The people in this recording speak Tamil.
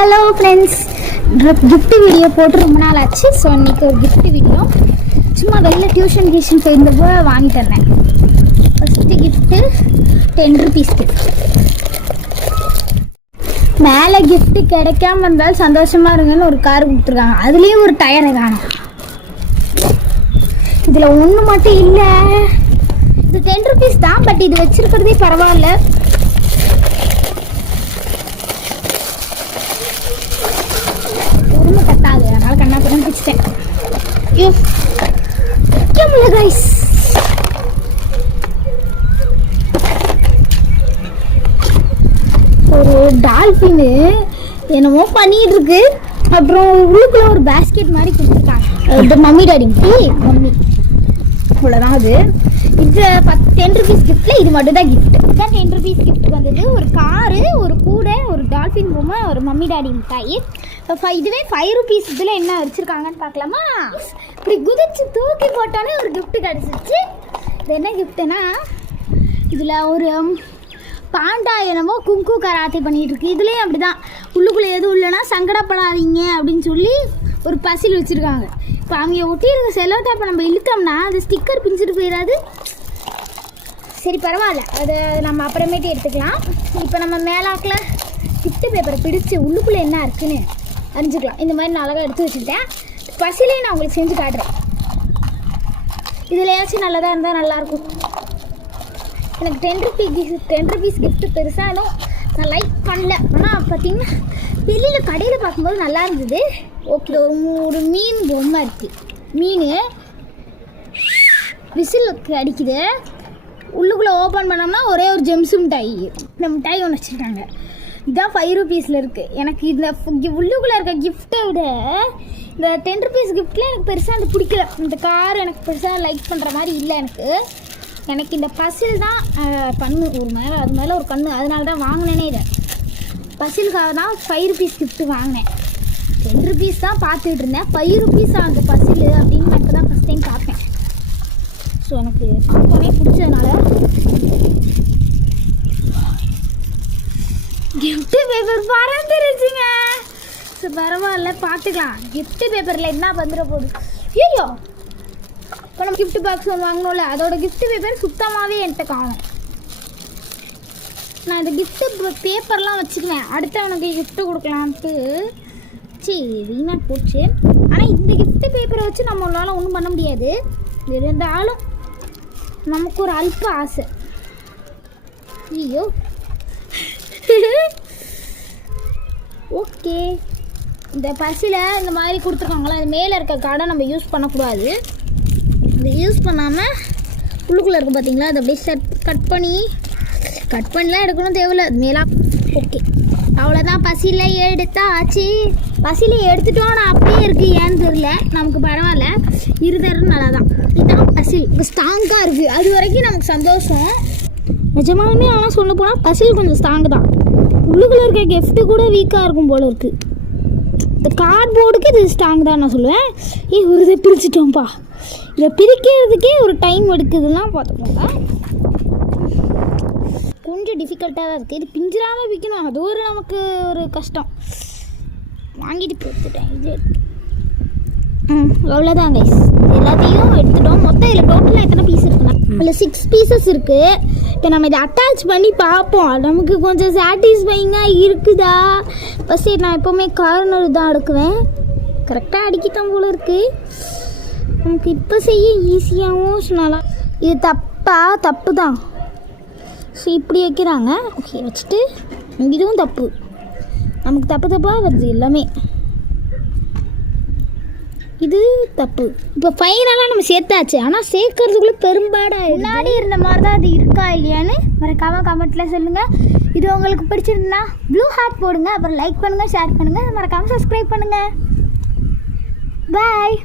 ஹலோ ஃப்ரெண்ட்ஸ், கிஃப்ட் வீடியோ போட்டு ரொம்ப நாள் ஆச்சு. ஸோ இன்றைக்கி ஒரு கிஃப்ட் வீடியோ. சும்மா வெளியில் டியூஷன் போயிருந்தப்போ வாங்கி தந்தேன். First gift 10 rupees gift. மேலே கிஃப்ட்டு கிடைக்காம இருந்தாலும் சந்தோஷமாக இருங்கன்னு ஒரு கார் கொடுத்துருக்காங்க. அதுலேயும் ஒரு டயரை காணும். இதில் ஒன்று மட்டும் இல்லை, இது 10 rupees தான். பட் இது வச்சுருக்கிறதே பரவாயில்ல. உரிமை கட்டாது, அதனால் கண்ணா பண்ணி பிடிச்சிட்டேன். கைஸ், ஒரு டால்ஃபின் என்னமோ பண்ணிட்டு இருக்கு. அப்புறம் உள்ளுக்குள்ள ஒரு பேஸ்கெட் மாதிரி கொடுத்துருக்காங்க. மம்மி டாடி மம்மி இவ்வளோதான். அது இது 10 rupees கிஃப்ட்டில் இது மட்டும் தான் கிஃப்ட். இதுதான் 10 rupees கிஃப்ட்டுக்கு வந்தது. ஒரு காரு, ஒரு கூடை, ஒரு டால்ஃபின் பொம்மை, ஒரு மம்மி டாடி மிட்டாய். இதுவே 5 rupees. இதில் என்ன வச்சுருக்காங்கன்னு பார்க்கலாமா? இப்படி குதிச்சு தூக்கி போட்டோன்னே ஒரு கிஃப்ட் கிடச்சிச்சு. இது என்ன கிஃப்ட்டுனா, இதில் ஒரு பாண்டா என்னமோ குங்கு கராத்தே பண்ணிகிட்டு இருக்கு. இதுலேயும் அப்படி தான், உள்ளுக்குள்ளே எதுவும் இல்லைன்னா சங்கடப்படாதீங்க அப்படின்னு சொல்லி ஒரு பசில் வச்சுருக்காங்க. இப்போ அவங்க ஒட்டியிருக்க செல்லோ டேப்பை நம்ம இழுத்தோம்னா அது ஸ்டிக்கர் பிஞ்சிட்டு போயிடாது. சரி, பரவாயில்ல, அதை நம்ம அப்புறமேட்டு எடுத்துக்கலாம். இப்போ நம்ம மேலாக்கில் கிஃப்ட் பேப்பரை பிடிச்சி உள்ளுக்குள்ளே என்ன இருக்குன்னு அறிஞ்சிக்கலாம். இந்த மாதிரி நான் அழகாக எடுத்து வச்சுக்கிட்டேன். பசிலே நான் உங்களுக்கு செஞ்சு காட்டுறேன். இதுலையாச்சும் நல்லதாக இருந்தால் நல்லாயிருக்கும். எனக்கு 10 rupees கிஃப்ட்டு பெருசாக எதுவும் நான் லைக் பண்ணல. ஆனால் பார்த்தீங்கன்னா வெளியில் கடையில் பார்க்கும்போது நல்லா இருந்தது. ஓகே, ஒரு மீன் பொம்மை இருக்குது. மீன் விசிலுக்கு அடிக்குது. உள்ளுக்குள்ளே ஓப்பன் பண்ணோம்னா ஒரே ஒரு ஜெம்ஸு மிட்டாய். இந்த மிட்டாய் ஒன்று வச்சுருக்காங்க. இதுதான் 5 rupeesல இருக்குது. எனக்கு இந்த உள்ளுக்குள்ளே இருக்க கிஃப்ட்டை விட இந்த 10 rupees கிஃப்ட்டில் எனக்கு பெருசாக அது பிடிக்கல. இந்த கார் எனக்கு பெருசாக லைக் பண்ணுற மாதிரி இல்லை. எனக்கு இந்த பசில் தான் கண்ணு ஒரு மேலே, அது மேலே ஒரு கண்ணு, அதனால தான் வாங்கினேனே. இதை பசிலுக்காக தான் 5 rupees கிஃப்ட்டு வாங்கினேன். 10 rupees தான் பார்த்துட்டு இருந்தேன். 5 rupees அந்த பசில் அப்படின்னு எனக்கு தான் ஃபஸ்ட் டைம் பார்த்தேன். ஸோ எனக்கு பார்த்தோன்னே பிடிச்சதுனால கிஃப்ட் பேப்பர் பறந்துருச்சுங்க. ஸோ பரவாயில்ல, பார்த்துக்கலாம். கிஃப்ட் பேப்பரில் என்ன வந்துட போகுது. ஐயோ, இப்போ நம்ம கிஃப்ட் பாக்ஸ் ஒன்று வாங்கினோம்ல, அதோட கிஃப்ட் பேப்பர் சுத்தமாகவே என்கிட்ட காணும். நான் இந்த கிஃப்ட்டு பேப்பர்லாம் வச்சுக்குவேன், அடுத்தவனுக்கு கிஃப்ட்டு கொடுக்கலான்ட்டு. சரி, வீணாக போச்சு. ஆனால் இந்த கிஃப்ட் பேப்பரை வச்சு நம்மளால் ஒன்றும் பண்ண முடியாது. இருந்தாலும் நமக்கு ஒரு அல்ப ஆசை. ஐயோ, ஓகே. இந்த பசியில் இந்த மாதிரி கொடுத்துருக்காங்களா, அது மேலே இருக்க கார்டை நம்ம யூஸ் பண்ணக்கூடாது. இதை யூஸ் பண்ணாமல் உள்ளுக்குள்ளே இருக்குது பார்த்தீங்களா, அதை அப்படியே கட் பண்ணிலாம் எடுக்கணும் தேவையில்லை. அது மேலே ஓகே, அவ்வளோதான். பசியில் எடுத்தாச்சு. பசியில் எடுத்துட்டோம், நான் அப்படியே இருக்குது, ஏன்னு தெரியல. நமக்கு பரவாயில்ல, இருதரும் நல்லா தான். இதுதான் பசில் ஸ்ட்ராங்காக இருக்குது. அது வரைக்கும் நமக்கு சந்தோஷம் நிஜமாலுமே. ஆனால் சொல்ல போனால் பசில் கொஞ்சம் ஸ்ட்ராங்கு தான். உள்ளுக்குள்ளே இருக்க கிஃப்ட்டு கூட வீக்காக இருக்கும் போல் இருக்குது. இந்த கார்ட்போர்டுக்கு இது ஸ்ட்ராங் தான் நான் சொல்லுவேன். ஒரு இதை பிரிச்சுட்டோம்ப்பா. இதை பிரிக்கிறதுக்கே ஒரு டைம் எடுக்குதுலாம் பார்த்துக்கோங்க. கொஞ்சம் டிஃபிகல்ட்டாக தான் இருக்குது. இது பிஞ்சிராமல் விற்கணும், அது ஒரு நமக்கு ஒரு கஷ்டம். வாங்கிட்டு போட்டுட்டேன். இது அவ்வளோதான் கைஸ், எல்லாத்தையும் எடுத்துட்டோம். மொத்தம் இதில் டோட்டலாக எத்தனை பீஸ் இருக்குன்னா, அதில் 6 pieces இருக்குது. இப்போ நம்ம இதை அட்டாச் பண்ணி பார்ப்போம், நமக்கு கொஞ்சம் சாட்டிஸ்ஃபைங்காக இருக்குதா. ஃபஸ்ட்டு நான் எப்போவுமே கார்னர் தான் அடுக்குவேன். கரெக்டாக அடிக்கிட்டோம் போல் இருக்குது. நமக்கு இப்போ செய்ய ஈஸியாகவும் சொன்னாலாம். இது தப்பு தான். ஸோ இப்படி வைக்கிறாங்க. ஓகே, வச்சுட்டு இதுவும் தப்பு. நமக்கு தப்பாக வருது எல்லாமே. இது தப்பு. இப்போ ஃபைனலாக நம்ம சேர்த்தாச்சு. ஆனால் சேர்க்கறதுக்குள்ளே பெரும்பாடாக முன்னாடி இருந்த மாதிரி தான் அது இருக்கா இல்லையான்னு மறக்காமல் கமெண்ட்டில் சொல்லுங்கள். இது உங்களுக்கு பிடிச்சிருந்தா ப்ளூ ஹார்ட் போடுங்க. அப்புறம் லைக் பண்ணுங்கள், ஷேர் பண்ணுங்கள், மறக்காமல் சப்ஸ்கிரைப் பண்ணுங்கள். பாய்.